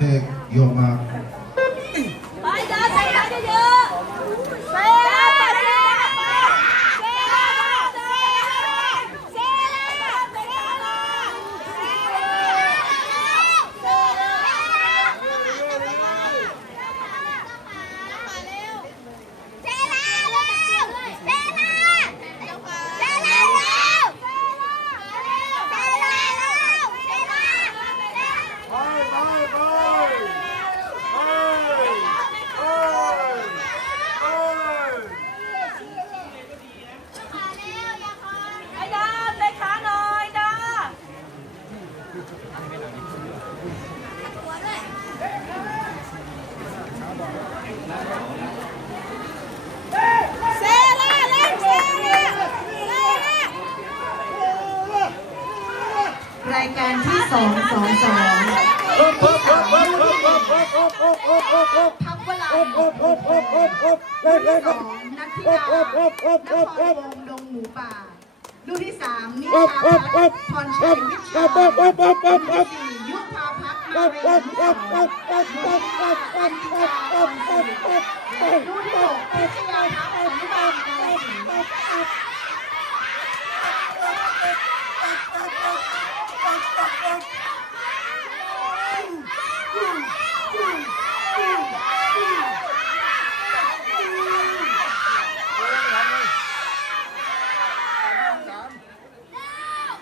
take your mark รายการที่สองสองสองพักเวลาสองนักที่ดานครวงดงหมูป่าลูที่สามนิชาพัฒน์พรชัยวิชาลูกที่สี่ยุพาพัฒน์นาเรศสองลูกที่ห้าพันธิกาพรชัยลูกที่ กพิช